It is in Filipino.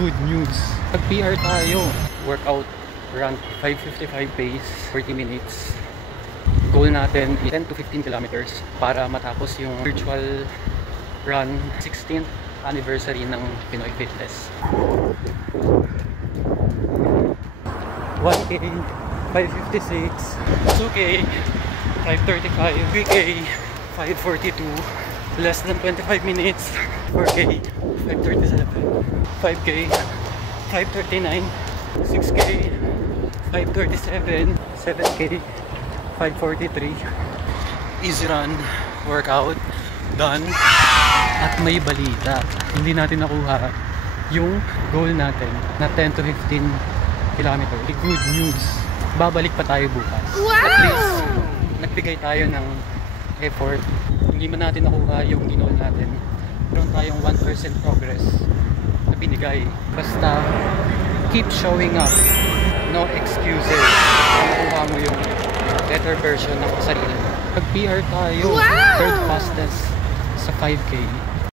good news. Pag-PR tayo. Workout, run 5:55 pace, 40 minutes. Goal natin 10 to 15 kilometers para matapos yung virtual run 16th anniversary ng Pinoy Fitness. 1K, 5:56, 2K, 5:35, 3K, 5:42, less than 25 minutes, 4K, 5:37, 5K, 5:39, 6K, 5:37, 7K, 5:43. Easy run, workout, done. At may balita, hindi natin nakuha yung goal natin na 10 to 15 kilometer. Good news, babalik pa tayo bukas. Wow! At least, nagbigay tayo ng effort. Hindi man natin nakuha yung ginol natin, meron tayong 1% progress na binigay. Basta, keep showing up. No excuses. Makuha mo yung better version ng sarili. Pag-PR tayo, third fastest sa 5K.